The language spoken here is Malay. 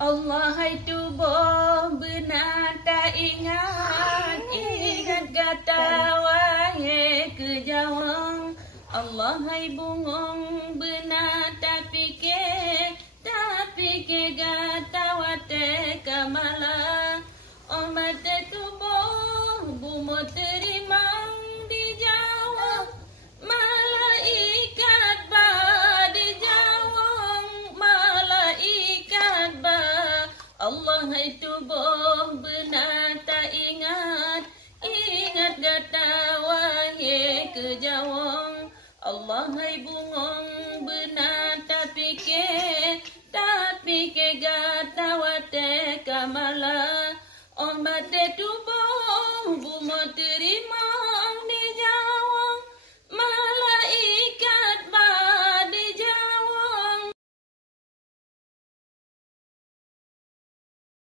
Allah hai tubuh benar tak ingat kata wahai kejawang. Allah hai bungong benar